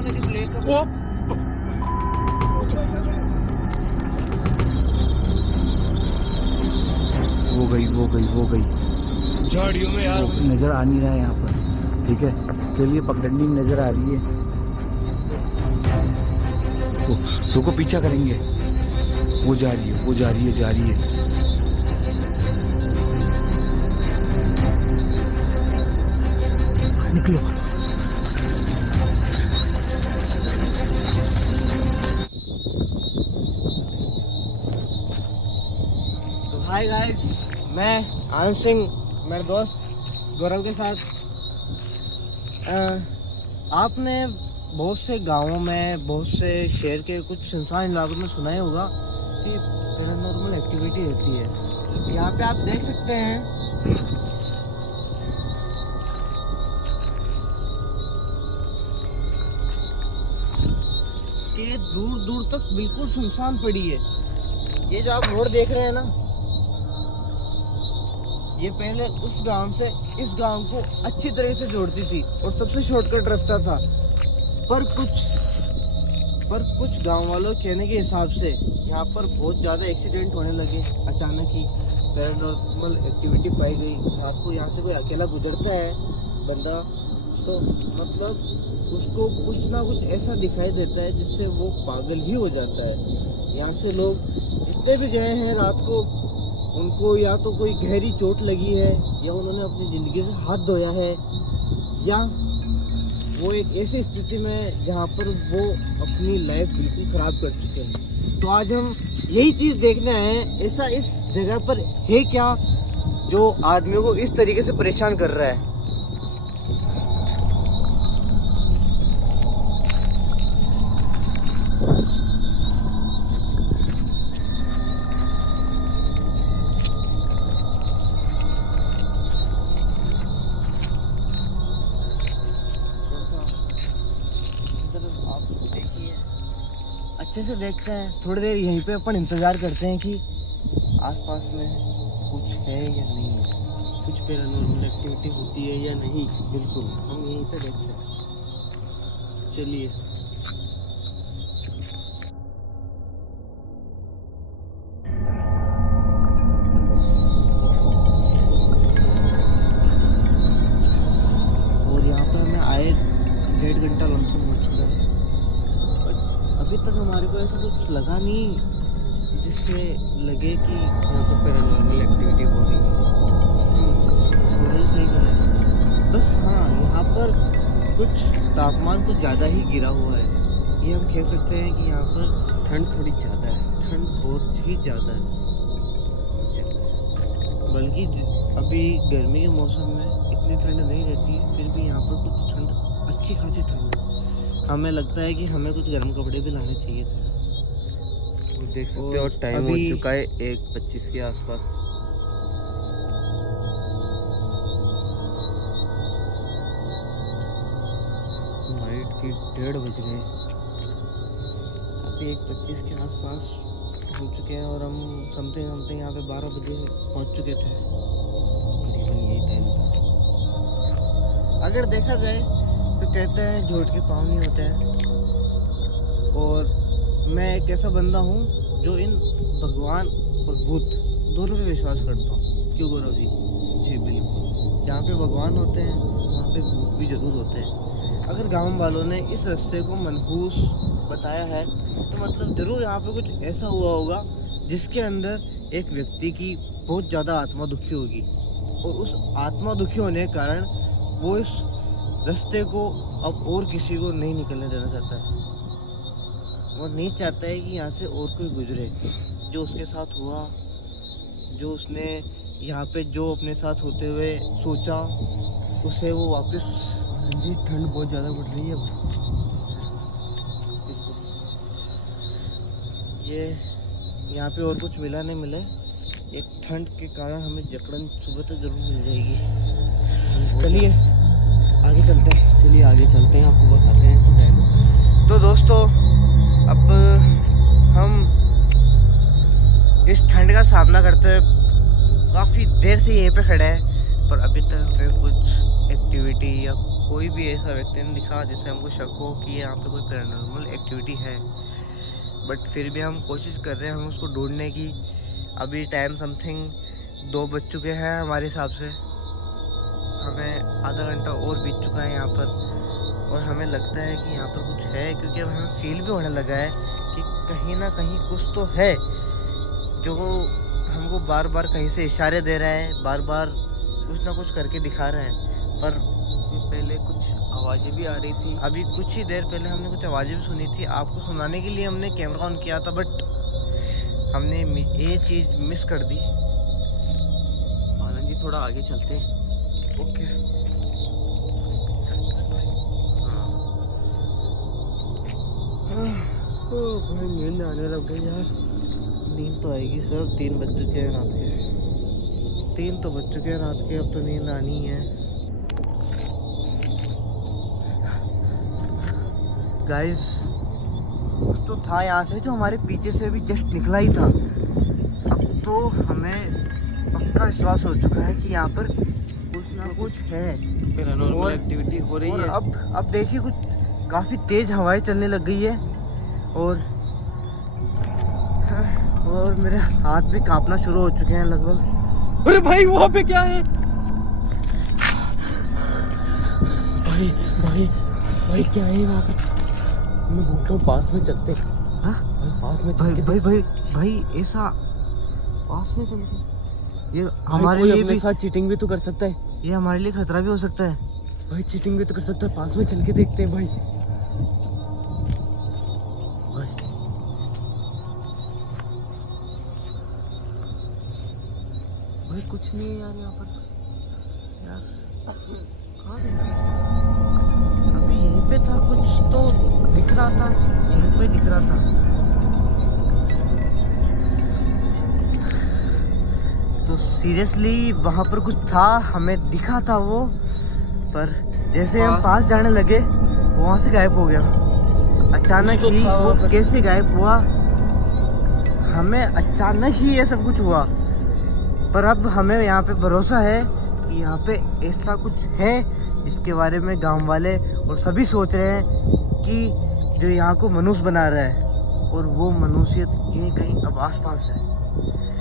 ना देखिए ब्लैक का। वो गई झाड़ियों में यार नजर आ नहीं रहा है यहाँ पर, ठीक है। चलिए पगडंडी नजर आ रही है, रुको पीछा करेंगे। वो जा रही है, जा रही है। निकलो। तो हाय गाइस, मैं आनंद सिंह मेरे दोस्त गौरव के साथ आपने बहुत से गांवों में, बहुत से शहर के कुछ सुनसान इलाकों में सुना ही होगा कि पैरानॉर्मल एक्टिविटी होती है। यहाँ पे आप देख सकते हैं कि दूर दूर तक बिल्कुल सुनसान पड़ी है। ये जो आप रोड देख रहे हैं ना, ये पहले उस गांव से इस गांव को अच्छी तरह से जोड़ती थी और सबसे शॉर्टकट रास्ता था। पर कुछ गांव वालों कहने के हिसाब से यहाँ पर बहुत ज़्यादा एक्सीडेंट होने लगे। अचानक ही पैरानॉर्मल एक्टिविटी पाई गई। रात को यहाँ से कोई अकेला गुजरता है बंदा, तो मतलब उसको कुछ ना कुछ ऐसा दिखाई देता है जिससे वो पागल ही हो जाता है। यहाँ से लोग जितने भी गए हैं रात को, उनको या तो कोई गहरी चोट लगी है, या उन्होंने अपनी ज़िंदगी से हाथ धोया है, या वो एक ऐसी स्थिति में जहाँ पर वो अपनी लाइफ बिल्कुल ख़राब कर चुके हैं। तो आज हम यही चीज़ देखने आए हैं, ऐसा इस जगह पर है क्या जो आदमियों को इस तरीके से परेशान कर रहा है। अच्छे से देखते हैं, थोड़ी देर यहीं पे अपन इंतज़ार करते हैं कि आसपास में कुछ है या नहीं है, कुछ पैरानॉर्मल एक्टिविटी होती है या नहीं। बिल्कुल हम यहीं पे देखते हैं, चलिए। और यहाँ पे हमें आए 1.5 घंटा लमसम हो चुका है, अभी तक हमारे को ऐसा कुछ लगा नहीं जिससे लगे कि यहाँ पर पैरानॉर्मल एक्टिविटी हो रही है। थोड़ा सही करें बस। हाँ, यहाँ पर कुछ तापमान कुछ ज़्यादा ही गिरा हुआ है। ये हम कह सकते हैं कि यहाँ पर ठंड थोड़ी ज़्यादा है, ठंड बहुत ही ज़्यादा है। बल्कि अभी गर्मी के मौसम में इतनी ठंड नहीं रहती है, फिर भी यहाँ पर कुछ ठंड, अच्छी खासी ठंड है। हमें लगता है कि हमें कुछ गर्म कपड़े भी लाने चाहिए थे। देख सकते हो टाइम हो चुका है 1:25 के आसपास। नाइट की 1:30 बज गए, अभी 1:25 के आसपास हो चुके हैं और हम समथिंग यहाँ पे 12 बजे पहुँच चुके थे। तकरीबन यही टाइम था। अगर देखा जाए तो कहते हैं झूठ के पाँव नहीं होते हैं, और मैं एक ऐसा बंदा हूँ जो इन भगवान और भूत दोनों पे विश्वास करता हूँ। क्यों गौरव जी? जी बिल्कुल, जहाँ पे भगवान होते हैं वहाँ पे भूत भी ज़रूर होते हैं। अगर गांव वालों ने इस रास्ते को मनहूस बताया है तो मतलब ज़रूर यहाँ पे कुछ ऐसा हुआ होगा जिसके अंदर एक व्यक्ति की बहुत ज़्यादा आत्मा दुखी होगी, और उस आत्मा दुखी होने के कारण वो इस रास्ते को अब और किसी को नहीं निकलने देना चाहता है। वो नहीं चाहता है कि यहाँ से और कोई गुजरे। जो उसके साथ हुआ, जो उसने यहाँ पे जो अपने साथ होते हुए सोचा, उसे वो वापस। जी ठंड बहुत ज़्यादा बढ़ रही है अब। ये यहाँ पे और कुछ मिला नहीं मिले, एक ठंड के कारण हमें जकड़न सुबह तक जरूर मिल जाएगी। चलिए आगे चलते हैं। चलिए आगे चलते हैं, आपको बताते हैं। तो दोस्तों, अब हम इस ठंड का सामना करते हुए काफ़ी देर से यहीं पे खड़े हैं, पर अभी तक हमें कुछ एक्टिविटी या कोई भी ऐसा व्यक्ति नहीं दिखा जिससे हमको शक हो कि यहाँ पे कोई पैरानॉर्मल एक्टिविटी है। बट फिर भी हम कोशिश कर रहे हैं हम उसको ढूंढने की। अभी टाइम समथिंग 2 बज चुके हैं हमारे हिसाब से। हमें आधा घंटा और बीत चुका है यहाँ पर, और हमें लगता है कि यहाँ पर कुछ है, क्योंकि अब हमें फील भी होने लगा है कि कहीं ना कहीं कुछ तो है जो हमको बार बार कहीं से इशारे दे रहा है, बार बार कुछ ना कुछ करके दिखा रहा है। पर पहले कुछ आवाज़ें भी आ रही थी। अभी कुछ ही देर पहले हमने कुछ आवाज़ें भी सुनी थी। आपको सुनाने के लिए हमने कैमरा ऑन किया था, बट हमने ये चीज़ मिस कर दी। आनंद जी थोड़ा आगे चलते हैं। ओके। भाई नींद आने लग गई यार। नींद तो आएगी सर, 3 बज चुके हैं रात के। 3 तो बज चुके हैं रात के, अब तो नींद आनी ही है। गाइस कुछ तो था यहाँ से जो हमारे पीछे से भी जस्ट निकला ही था। अब तो हमें पक्का विश्वास हो चुका है कि यहाँ पर कुछ ना कुछ है, पैरानॉर्मल एक्टिविटी हो रही और है। अब देखिए कुछ काफ़ी तेज़ हवाएं चलने लग गई है, और मेरे हाथ भी कांपना शुरू हो चुके हैं लगभग। अरे भाई वहाँ पे क्या है? भाई भाई भाई क्या है वहाँ पे? मैं बोल रहा हूँ पास में चलते। हाँ भाई पास में भाई चलते। भाई भाई भाई ऐसा पास में चल के ये हमारे कोई लिए अपने भी, साथ चीटिंग भी तो कर सकता है। ये हमारे लिए खतरा भी हो सकता है। भाई चीटिंग भी तो कर सकता है, पास में चल के देखते हैं भाई। भाई कुछ नहीं है यार यहाँ पर तो। यार कहाँ देखा? अभी यहीं पे था, कुछ तो दिख रहा था, यहीं पे दिख रहा था। तो सीरियसली वहाँ पर कुछ था, हमें दिखा था वो, पर जैसे हम पास जाने लगे वो वहाँ से गायब हो गया। अचानक ही वो कैसे गायब हुआ, हमें अचानक ही ये सब कुछ हुआ। पर अब हमें यहाँ पे भरोसा है कि यहाँ पे ऐसा कुछ है जिसके बारे में गांव वाले और सभी सोच रहे हैं कि जो यहाँ को मनुष्य बना रहा है, और वो मनुष्य कहीं कहीं अब आसपास है।